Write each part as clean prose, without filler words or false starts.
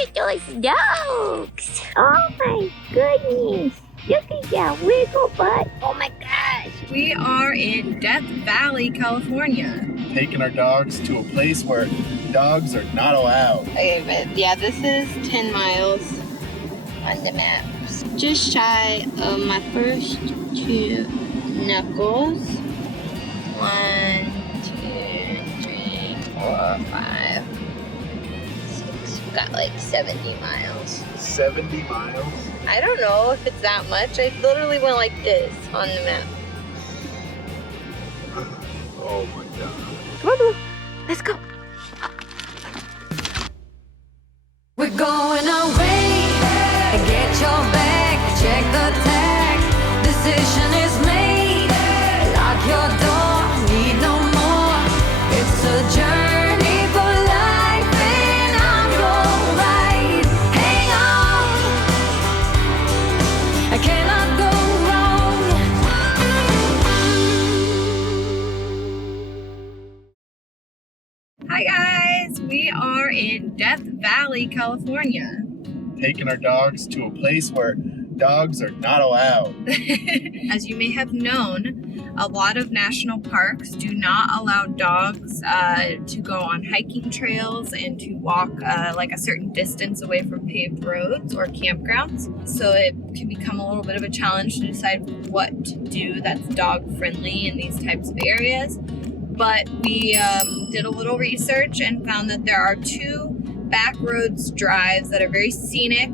at those dogs. Oh my goodness. Look at that wiggle butt. Oh my gosh. We are in Death Valley, California. Taking our dogs to a place where dogs are not allowed. Okay, but yeah, this is 10 miles on the maps. Just shy of my first 2 knuckles. 1, 2, 3, 4, 5, 6. We've got like 70 miles. 70 miles? I don't know if it's that much. I literally went like this on the map. Oh my god. Come on, Mule. Let's go. We're going away. Get your bag, check the tag. Decision is made. Lock your door, need no more. It's a journey for life, and I'm your ride. Hang on, I cannot go wrong. Hi guys, we are in Death Valley, California. Taking our dogs to a place where dogs are not allowed. As you may have known, a lot of national parks do not allow dogs to go on hiking trails and to walk like a certain distance away from paved roads or campgrounds. So it can become a little bit of a challenge to decide what to do that's dog friendly in these types of areas. But we did a little research and found that there are 2 back roads drives that are very scenic,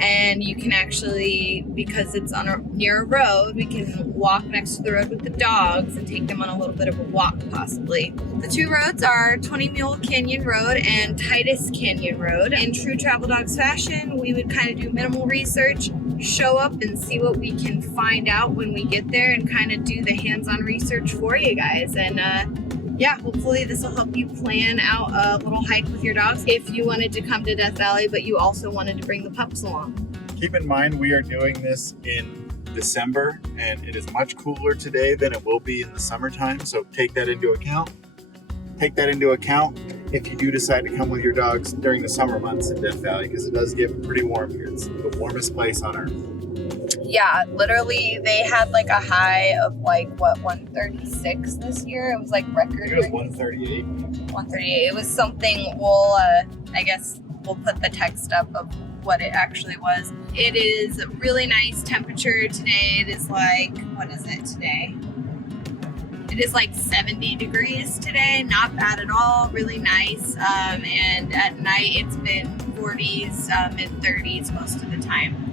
and you can actually, because it's near a road, we can walk next to the road with the dogs and take them on a little bit of a walk possibly. The 2 roads are 20 Mule Canyon Road and Titus Canyon Road. In true Travel Dogs fashion, we would kind of do minimal research, show up and see what we can find out when we get there, and kind of do the hands-on research for you guys. And yeah, hopefully this will help you plan out a little hike with your dogs if you wanted to come to Death Valley, but you also wanted to bring the pups along. Keep in mind we are doing this in December, and it is much cooler today than it will be in the summertime, so take that into account. Take that into account if you do decide to come with your dogs during the summer months in Death Valley, because it does get pretty warm here. It's the warmest place on earth. Yeah, literally they had like a high of like, what, 136 this year? It was like record. It was 138. 138. It was something, I guess we'll put the text up of what it actually was. It is a really nice temperature today. It is like, what is it today? It is like 70 degrees today. Not bad at all. Really nice. And at night it's been 40s, mid 30s most of the time.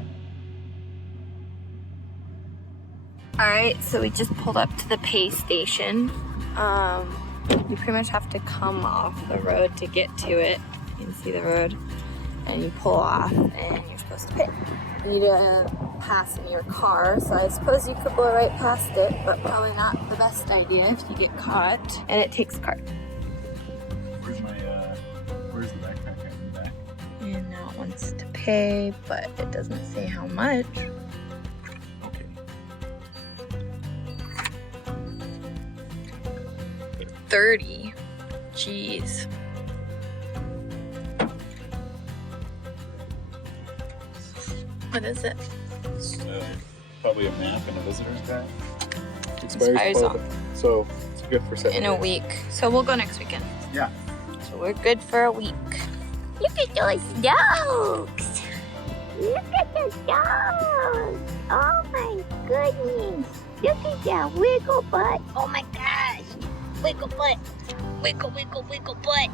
Alright, so we just pulled up to the pay station. You pretty much have to come off the road to get to it. You can see the road. And you pull off and you're supposed to pay. You need to pass in your car, so I suppose you could blow right past it, but probably not the best idea if you get caught. And it takes a card. Where's the backpack in the back? And now it wants to pay, but it doesn't say how much. 30. Jeez. What is it? It's probably a map and a visitor's guide. Expires off. So it's good for 7 days. In a week. So we'll go next weekend. Yeah. So we're good for a week. Look at those dogs. Look at the dogs. Oh my goodness. Look at that wiggle butt. Oh my gosh. Wiggle butt. Wiggle, wiggle, wiggle butt.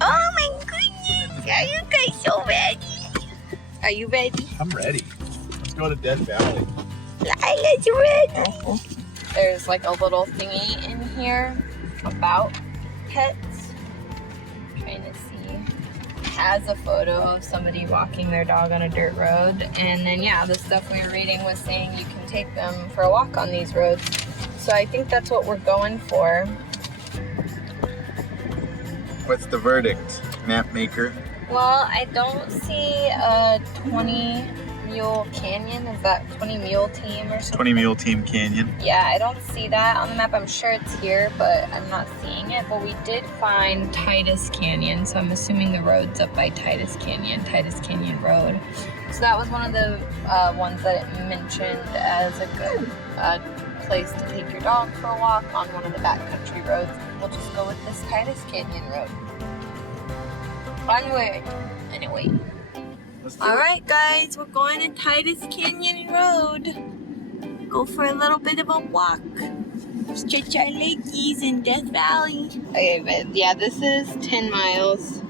Oh my goodness. Are you guys so ready? Are you ready? I'm ready. Let's go to Death Valley. Lila's ready. There's like a little thingy in here about pets. I'm trying to see. It has a photo of somebody walking their dog on a dirt road. And then yeah, the stuff we were reading was saying you can take them for a walk on these roads. So I think that's what we're going for. What's the verdict, map maker? Well, I don't see a 20 Mule Canyon. Is that 20 Mule Team or something? 20 Mule Team Canyon. Yeah, I don't see that on the map. I'm sure it's here, but I'm not seeing it. But we did find Titus Canyon, so I'm assuming the road's up by Titus Canyon Road. So that was one of the ones that it mentioned as a good place to take your dog for a walk on one of the backcountry roads. We'll just go with this Titus Canyon Road. Anyway. Alright guys, we're going to Titus Canyon Road. Go for a little bit of a walk. Stretch our leggies in Death Valley. Okay, but yeah, this is 10 miles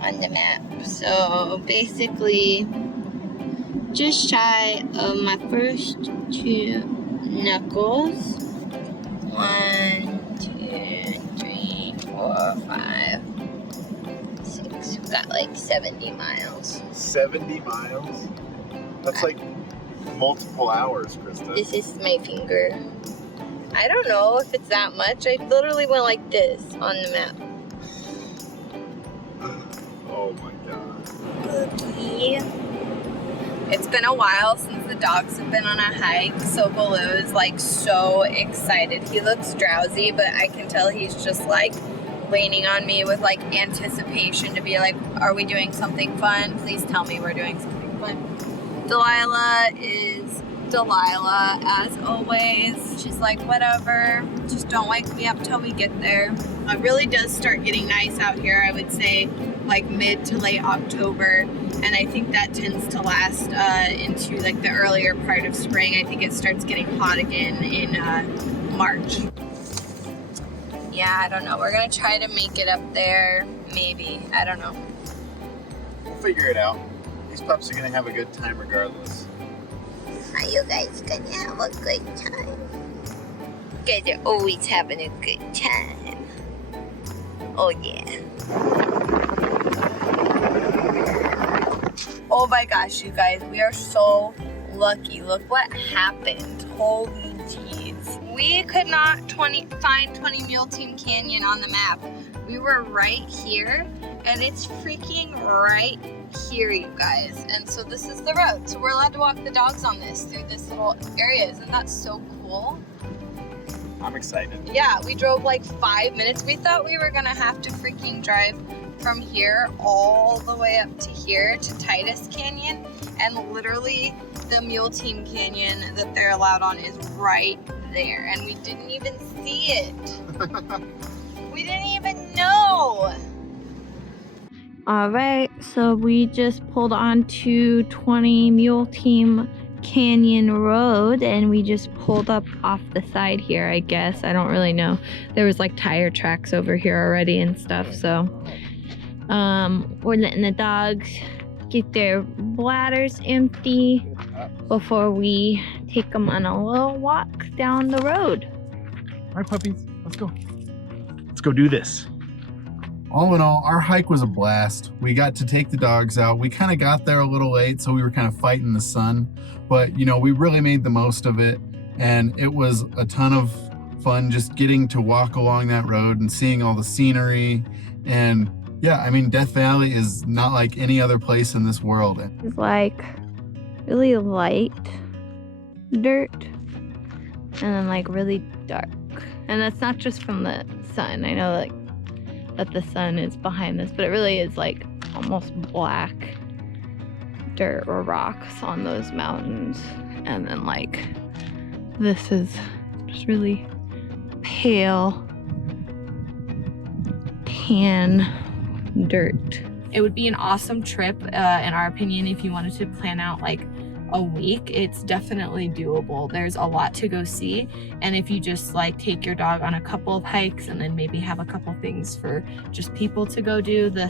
on the map. So basically, just shy of my first 2 knuckles. 1, 2, 3, 4, 5, 6. We've got like 70 miles. 70 miles? That's like multiple hours, Krista. This is my finger. I don't know if it's that much. I literally went like this on the map. Oh my god. Cookie. It's been a while since the dogs have been on a hike, so Baloo is like so excited. He looks drowsy, but I can tell he's just like leaning on me with like anticipation to be like, are we doing something fun? Please tell me we're doing something fun. Delilah is Delilah as always. She's like, whatever, just don't wake me up till we get there. It really does start getting nice out here, I would say like mid to late October, and I think that tends to last into like the earlier part of spring. I think it starts getting hot again in March. Yeah, I don't know. We're gonna try to make it up there, maybe. I don't know. We'll figure it out. These pups are gonna have a good time regardless. Are you guys gonna have a good time? You guys are always having a good time. Oh yeah. Oh my gosh, you guys, we are so lucky. Look what happened. Holy jeez. We could not find 20 Mule Team Canyon on the map. We were right here, and it's freaking right here, you guys. And so this is the road. So we're allowed to walk the dogs on this through this little area. Isn't that so cool? I'm excited. Yeah, we drove like 5 minutes. We thought we were gonna have to freaking drive from here all the way up to here to Titus Canyon, and literally the Mule Team Canyon that they're allowed on is right there, and we didn't even see it. We didn't even know. All right, so we just pulled onto 20 Mule Team Canyon Road, and we just pulled up off the side here, I guess. I don't really know. There was like tire tracks over here already and stuff, so we're letting the dogs get their bladders empty before we take them on a little walk down the road. All right, puppies, let's go. Let's go do this. All in all, our hike was a blast. We got to take the dogs out. We kind of got there a little late, so we were kind of fighting the sun. But, you know, we really made the most of it. And it was a ton of fun just getting to walk along that road and seeing all the scenery. And yeah, I mean, Death Valley is not like any other place in this world. It's like really light dirt and then like really dark. And that's not just from the sun. I know like that the sun is behind this, but it really is like almost black dirt or rocks on those mountains. And then like this is just really pale tan dirt. It would be an awesome trip, in our opinion, if you wanted to plan out like a week. It's definitely doable. There's a lot to go see, and if you just like take your dog on a couple of hikes and then maybe have a couple things for just people to go do, the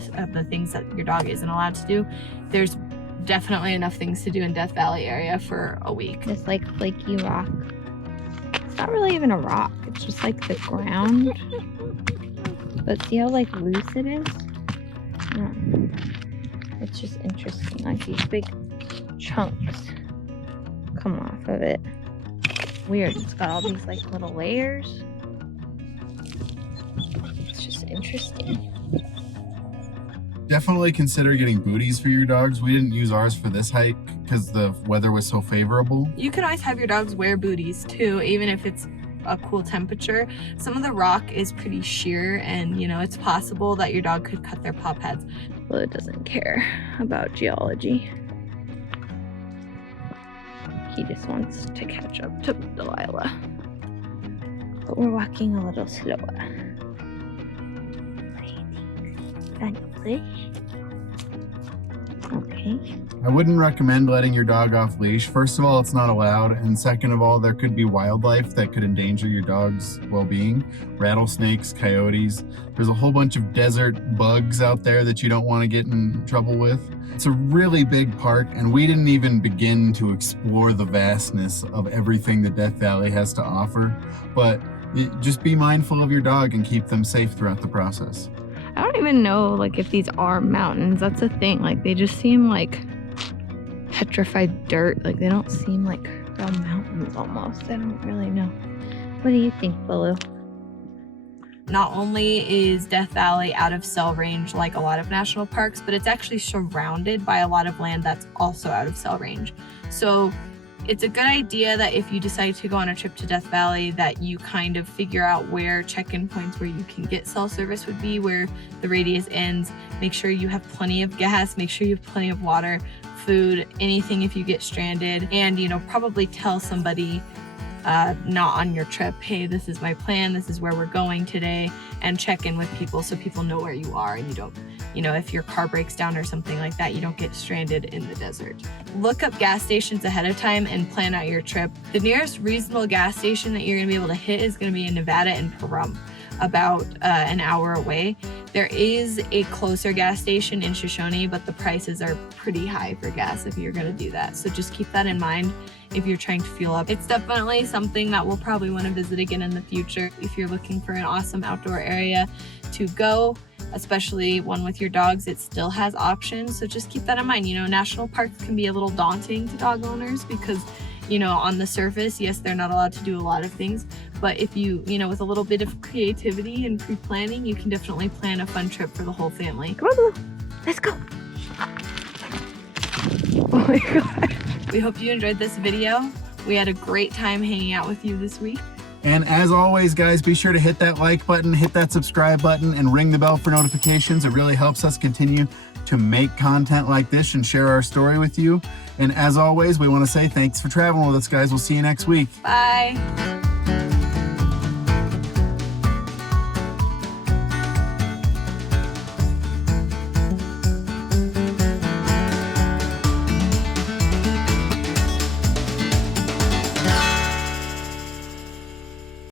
things that your dog isn't allowed to do, there's definitely enough things to do in Death Valley area for a week. This like flaky rock. It's not really even a rock. It's just like the ground. But see how like loose it is? Yeah. It's just interesting. Like these big chunks come off of it. Weird. It's got all these like little layers. It's just interesting. Definitely consider getting booties for your dogs. We didn't use ours for this hike because the weather was so favorable. You can always have your dogs wear booties too, even if it's a cool temperature. Some of the rock is pretty sheer, and you know, it's possible that your dog could cut their paw pads. Well, it doesn't care about geology. He just wants to catch up to Delilah. But we're walking a little slower. What do you think? Found a bush? Okay. I wouldn't recommend letting your dog off leash. First of all, it's not allowed. And second of all, there could be wildlife that could endanger your dog's well-being. Rattlesnakes, coyotes. There's a whole bunch of desert bugs out there that you don't want to get in trouble with. It's a really big park, and we didn't even begin to explore the vastness of everything that Death Valley has to offer. But just be mindful of your dog and keep them safe throughout the process. I don't even know like if these are mountains. That's the thing. Like they just seem like petrified dirt. Like they don't seem like real mountains almost. I don't really know. What do you think, Bulu? Not only is Death Valley out of cell range like a lot of national parks, but it's actually surrounded by a lot of land that's also out of cell range. So it's a good idea that if you decide to go on a trip to Death Valley, that you kind of figure out where check-in points where you can get cell service would be, where the radius ends. Make sure you have plenty of gas, make sure you have plenty of water, food, anything if you get stranded, and you know, probably tell somebody not on your trip, hey, this is my plan, this is where we're going today, and check in with people so people know where you are and you don't, you know, if your car breaks down or something like that, you don't get stranded in the desert. Look up gas stations ahead of time and plan out your trip. The nearest reasonable gas station that you're gonna be able to hit is gonna be in Nevada and Pahrump, about an hour away. There is a closer gas station in Shoshone, but the prices are pretty high for gas if you're gonna do that. So just keep that in mind if you're trying to fuel up. It's definitely something that we'll probably want to visit again in the future if you're looking for an awesome outdoor area to go, especially one with your dogs. It still has options, so just keep that in mind. You know, national parks can be a little daunting to dog owners because, you know, on the surface, yes, they're not allowed to do a lot of things, but if you know, with a little bit of creativity and pre-planning, you can definitely plan a fun trip for the whole family. Come on, Bulu. Let's go. Oh my god. We hope you enjoyed this video. We had a great time hanging out with you this week. And as always, guys, be sure to hit that like button, hit that subscribe button, and ring the bell for notifications. It really helps us continue to make content like this and share our story with you. And as always, we want to say thanks for traveling with us, guys. We'll see you next week. Bye.